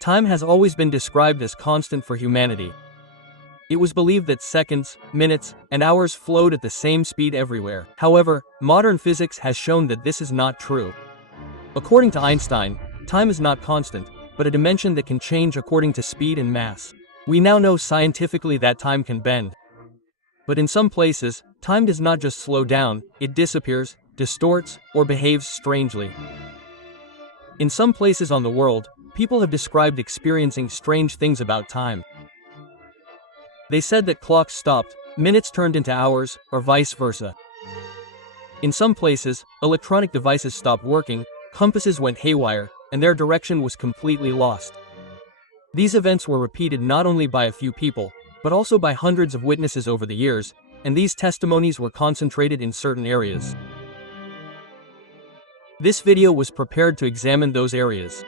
Time has always been described as constant for humanity. It was believed that seconds, minutes, and hours flowed at the same speed everywhere. However, modern physics has shown that this is not true. According to Einstein, time is not constant, but a dimension that can change according to speed and mass. We now know scientifically that time can bend. But in some places, time does not just slow down, it disappears, distorts, or behaves strangely. In some places on the world, people have described experiencing strange things about time. They said that clocks stopped, minutes turned into hours, or vice versa. In some places, electronic devices stopped working, compasses went haywire, and their direction was completely lost. These events were repeated not only by a few people, but also by hundreds of witnesses over the years, and these testimonies were concentrated in certain areas. This video was prepared to examine those areas.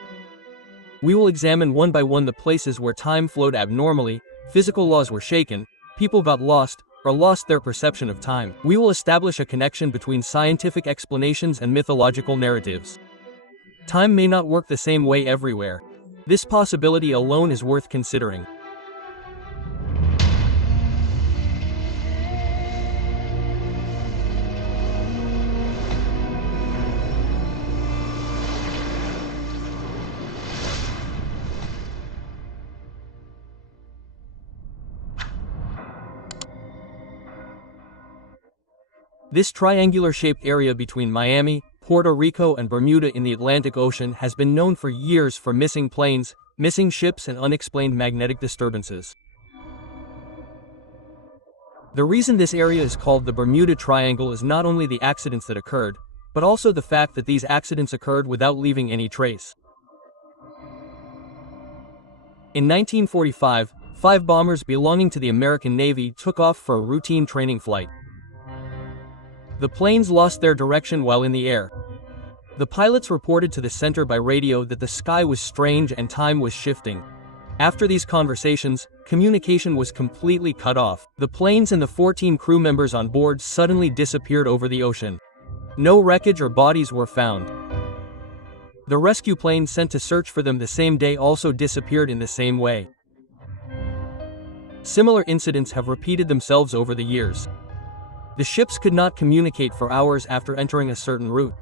We will examine one by one the places where time flowed abnormally, physical laws were shaken, people got lost, or lost their perception of time. We will establish a connection between scientific explanations and mythological narratives. Time may not work the same way everywhere. This possibility alone is worth considering. This triangular-shaped area between Miami, Puerto Rico and Bermuda in the Atlantic Ocean has been known for years for missing planes, missing ships and unexplained magnetic disturbances. The reason this area is called the Bermuda Triangle is not only the accidents that occurred, but also the fact that these accidents occurred without leaving any trace. In 1945, 5 bombers belonging to the American Navy took off for a routine training flight. The planes lost their direction while in the air. The pilots reported to the center by radio that the sky was strange and time was shifting. After these conversations, communication was completely cut off. The planes and the 14 crew members on board suddenly disappeared over the ocean. No wreckage or bodies were found. The rescue plane sent to search for them the same day also disappeared in the same way. Similar incidents have repeated themselves over the years. The ships could not communicate for hours after entering a certain route.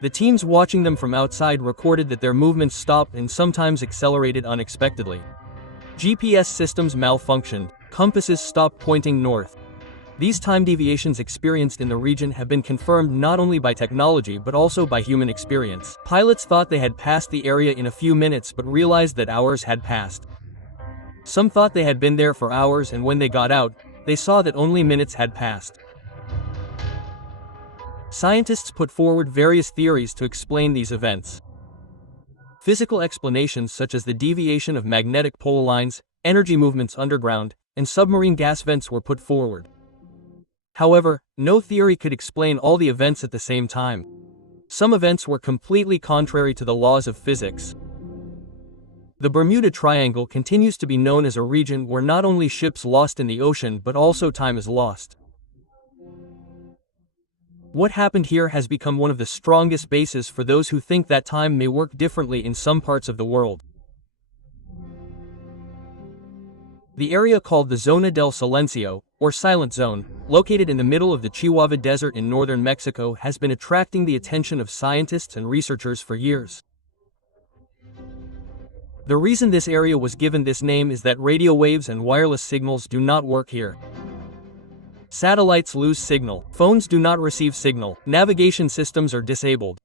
The teams watching them from outside recorded that their movements stopped and sometimes accelerated unexpectedly. GPS systems malfunctioned, compasses stopped pointing north. These time deviations experienced in the region have been confirmed not only by technology but also by human experience. Pilots thought they had passed the area in a few minutes but realized that hours had passed. Some thought they had been there for hours and when they got out, they saw that only minutes had passed. Scientists put forward various theories to explain these events. Physical explanations such as the deviation of magnetic pole lines, energy movements underground, and submarine gas vents were put forward. However, no theory could explain all the events at the same time. Some events were completely contrary to the laws of physics. The Bermuda Triangle continues to be known as a region where not only ships lost in the ocean but also time is lost. What happened here has become one of the strongest bases for those who think that time may work differently in some parts of the world. The area called the Zona del Silencio, or Silent Zone, located in the middle of the Chihuahua Desert in northern Mexico, has been attracting the attention of scientists and researchers for years. The reason this area was given this name is that radio waves and wireless signals do not work here. Satellites lose signal, phones do not receive signal, navigation systems are disabled.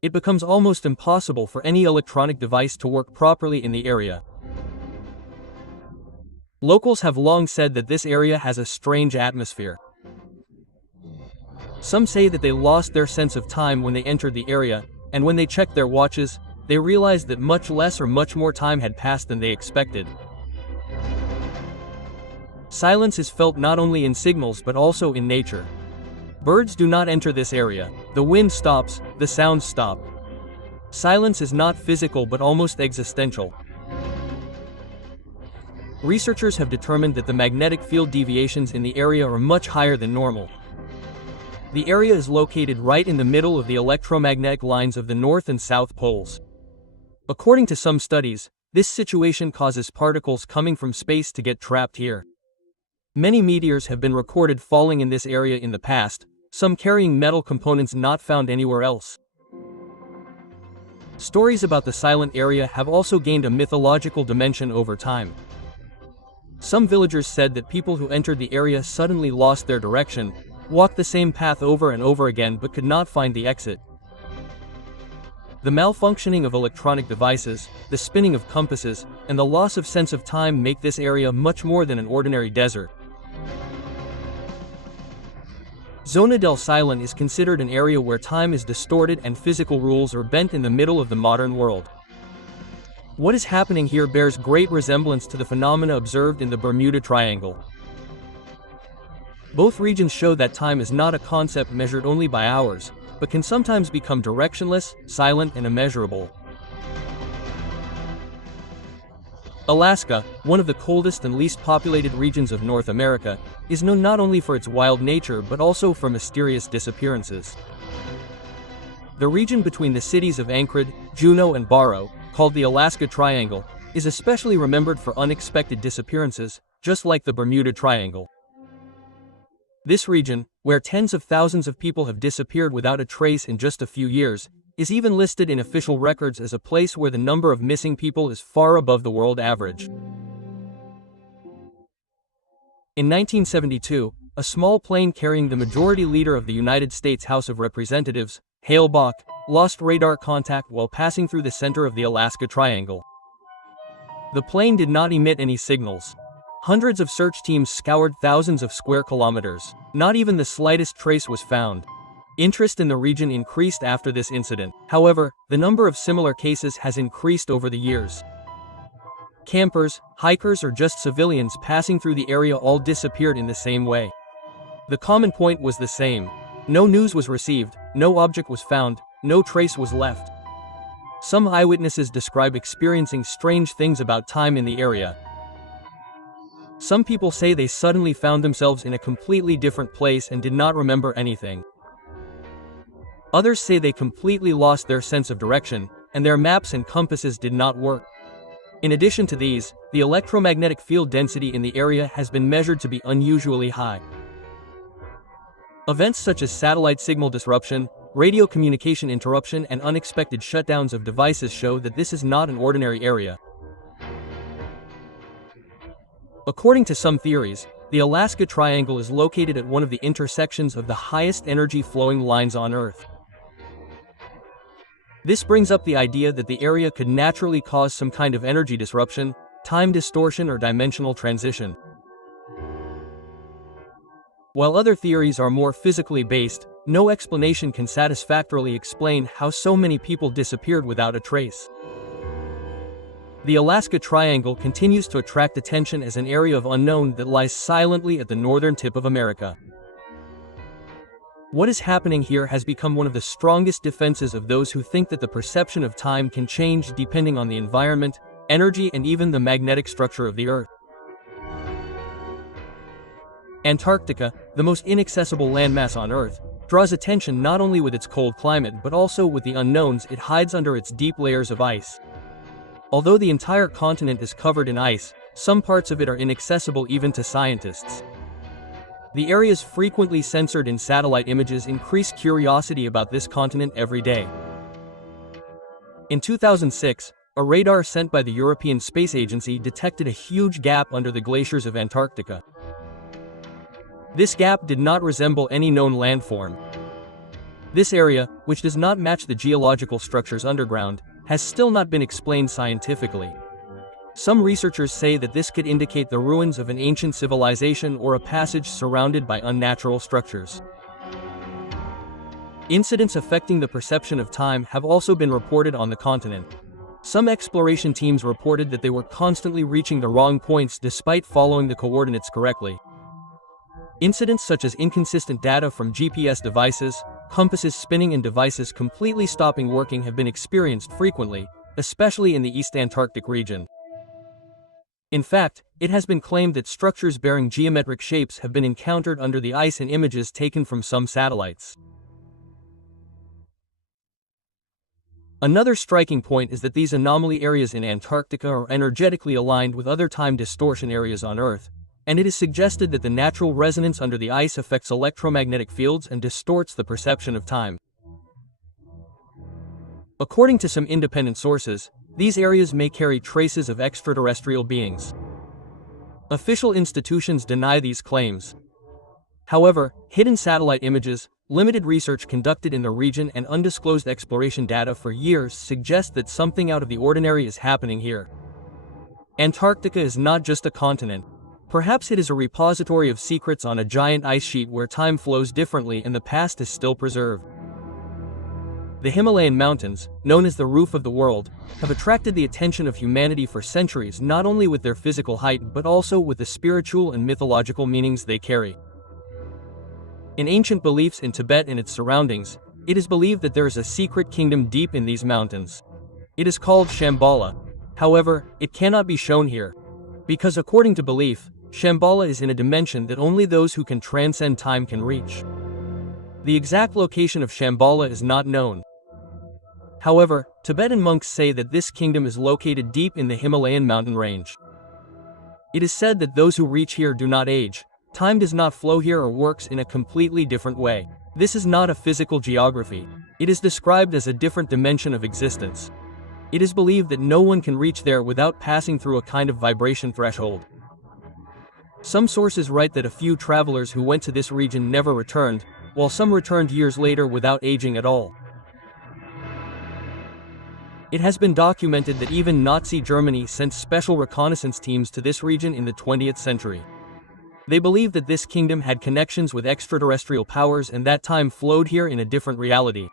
It becomes almost impossible for any electronic device to work properly in the area. Locals have long said that this area has a strange atmosphere. Some say that they lost their sense of time when they entered the area, and when they checked their watches, they realized that much less or much more time had passed than they expected. Silence is felt not only in signals but also in nature. Birds do not enter this area. The wind stops, the sounds stop. Silence is not physical but almost existential. Researchers have determined that the magnetic field deviations in the area are much higher than normal. The area is located right in the middle of the electromagnetic lines of the North and South poles. According to some studies, this situation causes particles coming from space to get trapped here. Many meteors have been recorded falling in this area in the past, some carrying metal components not found anywhere else. Stories about the silent area have also gained a mythological dimension over time. Some villagers said that people who entered the area suddenly lost their direction, walked the same path over and over again but could not find the exit. The malfunctioning of electronic devices, the spinning of compasses, and the loss of sense of time make this area much more than an ordinary desert. Zona del Silent is considered an area where time is distorted and physical rules are bent in the middle of the modern world. What is happening here bears great resemblance to the phenomena observed in the Bermuda Triangle. Both regions show that time is not a concept measured only by hours, but can sometimes become directionless, silent, and immeasurable. Alaska, one of the coldest and least populated regions of North America, is known not only for its wild nature but also for mysterious disappearances. The region between the cities of Anchorage, Juneau, and Barrow, called the Alaska Triangle, is especially remembered for unexpected disappearances, just like the Bermuda Triangle. This region, where tens of thousands of people have disappeared without a trace in just a few years, is even listed in official records as a place where the number of missing people is far above the world average. In 1972, a small plane carrying the majority leader of the United States House of Representatives, Hale Bock, lost radar contact while passing through the center of the Alaska Triangle. The plane did not emit any signals. Hundreds of search teams scoured thousands of square kilometers. Not even the slightest trace was found. Interest in the region increased after this incident. However, the number of similar cases has increased over the years. Campers, hikers, or just civilians passing through the area all disappeared in the same way. The common point was the same. No news was received, no object was found, no trace was left. Some eyewitnesses describe experiencing strange things about time in the area. Some people say they suddenly found themselves in a completely different place and did not remember anything. Others say they completely lost their sense of direction, and their maps and compasses did not work. In addition to these, the electromagnetic field density in the area has been measured to be unusually high. Events such as satellite signal disruption, radio communication interruption, and unexpected shutdowns of devices show that this is not an ordinary area. According to some theories, the Alaska Triangle is located at one of the intersections of the highest energy flowing lines on Earth. This brings up the idea that the area could naturally cause some kind of energy disruption, time distortion, or dimensional transition. While other theories are more physically based, no explanation can satisfactorily explain how so many people disappeared without a trace. The Alaska Triangle continues to attract attention as an area of unknown that lies silently at the northern tip of America. What is happening here has become one of the strongest defenses of those who think that the perception of time can change depending on the environment, energy, and even the magnetic structure of the Earth. Antarctica, the most inaccessible landmass on Earth, draws attention not only with its cold climate but also with the unknowns it hides under its deep layers of ice. Although the entire continent is covered in ice, some parts of it are inaccessible even to scientists. The areas frequently censored in satellite images increase curiosity about this continent every day. In 2006, a radar sent by the European Space Agency detected a huge gap under the glaciers of Antarctica. This gap did not resemble any known landform. This area, which does not match the geological structures underground, has still not been explained scientifically. Some researchers say that this could indicate the ruins of an ancient civilization or a passage surrounded by unnatural structures. Incidents affecting the perception of time have also been reported on the continent. Some exploration teams reported that they were constantly reaching the wrong points despite following the coordinates correctly. Incidents such as inconsistent data from GPS devices, compasses spinning, and devices completely stopping working have been experienced frequently, especially in the East Antarctic region. In fact, it has been claimed that structures bearing geometric shapes have been encountered under the ice in images taken from some satellites. Another striking point is that these anomaly areas in Antarctica are energetically aligned with other time distortion areas on Earth, and it is suggested that the natural resonance under the ice affects electromagnetic fields and distorts the perception of time. According to some independent sources, these areas may carry traces of extraterrestrial beings. Official institutions deny these claims. However, hidden satellite images, limited research conducted in the region and undisclosed exploration data for years suggest that something out of the ordinary is happening here. Antarctica is not just a continent. Perhaps it is a repository of secrets on a giant ice sheet where time flows differently and the past is still preserved. The Himalayan mountains, known as the roof of the world, have attracted the attention of humanity for centuries, not only with their physical height but also with the spiritual and mythological meanings they carry. In ancient beliefs in Tibet and its surroundings, it is believed that there is a secret kingdom deep in these mountains. It is called Shambhala. However, it cannot be shown here. Because according to belief, Shambhala is in a dimension that only those who can transcend time can reach. The exact location of Shambhala is not known. However, Tibetan monks say that this kingdom is located deep in the Himalayan mountain range. It is said that those who reach here do not age. Time does not flow here or works in a completely different way. This is not a physical geography. It is described as a different dimension of existence. It is believed that no one can reach there without passing through a kind of vibration threshold. Some sources write that a few travelers who went to this region never returned, while some returned years later without aging at all. It has been documented that even Nazi Germany sent special reconnaissance teams to this region in the 20th century. They believed that this kingdom had connections with extraterrestrial powers and that time flowed here in a different reality.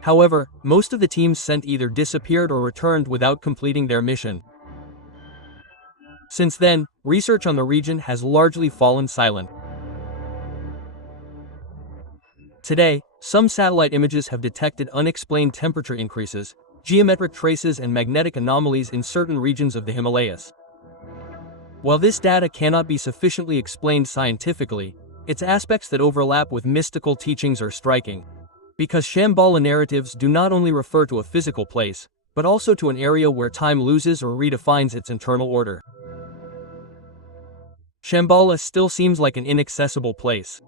However, most of the teams sent either disappeared or returned without completing their mission. Since then, research on the region has largely fallen silent. Today, some satellite images have detected unexplained temperature increases, geometric traces and magnetic anomalies in certain regions of the Himalayas. While this data cannot be sufficiently explained scientifically, its aspects that overlap with mystical teachings are striking. Because Shambhala narratives do not only refer to a physical place, but also to an area where time loses or redefines its internal order. Shambhala still seems like an inaccessible place.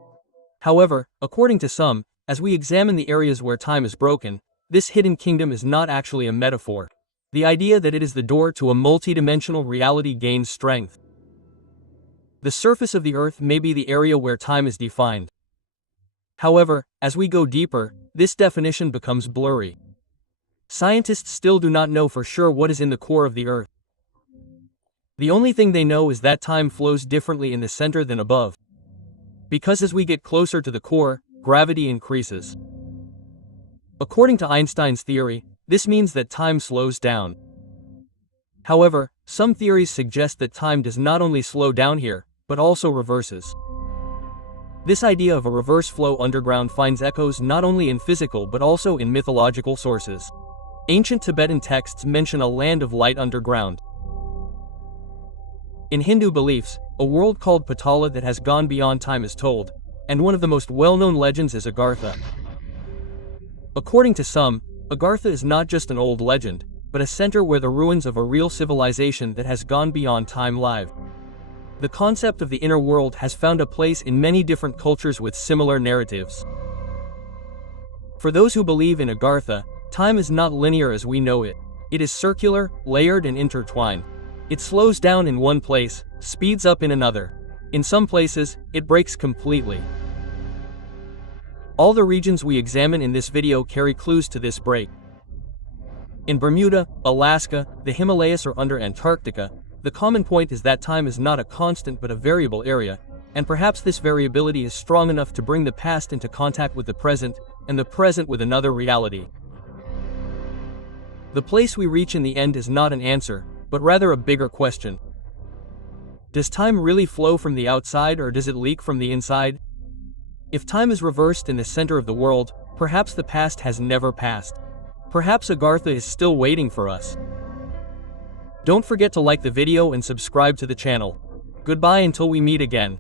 However, according to some, as we examine the areas where time is broken, this hidden kingdom is not actually a metaphor. The idea that it is the door to a multidimensional reality gains strength. The surface of the Earth may be the area where time is defined. However, as we go deeper, this definition becomes blurry. Scientists still do not know for sure what is in the core of the Earth. The only thing they know is that time flows differently in the center than above. Because as we get closer to the core, gravity increases. According to Einstein's theory, this means that time slows down. However, some theories suggest that time does not only slow down here, but also reverses. This idea of a reverse flow underground finds echoes not only in physical but also in mythological sources. Ancient Tibetan texts mention a land of light underground. In Hindu beliefs, a world called Patala that has gone beyond time is told, and one of the most well-known legends is Agartha. According to some, Agartha is not just an old legend, but a center where the ruins of a real civilization that has gone beyond time live. The concept of the inner world has found a place in many different cultures with similar narratives. For those who believe in Agartha, time is not linear as we know it. It is circular, layered and intertwined. It slows down in one place, speeds up in another. In some places, it breaks completely. All the regions we examine in this video carry clues to this break. In Bermuda, Alaska, the Himalayas or under Antarctica, the common point is that time is not a constant but a variable area, and perhaps this variability is strong enough to bring the past into contact with the present, and the present with another reality. The place we reach in the end is not an answer, but rather a bigger question. Does time really flow from the outside or does it leak from the inside? If time is reversed in the center of the world, perhaps the past has never passed. Perhaps Agartha is still waiting for us. Don't forget to like the video and subscribe to the channel. Goodbye until we meet again.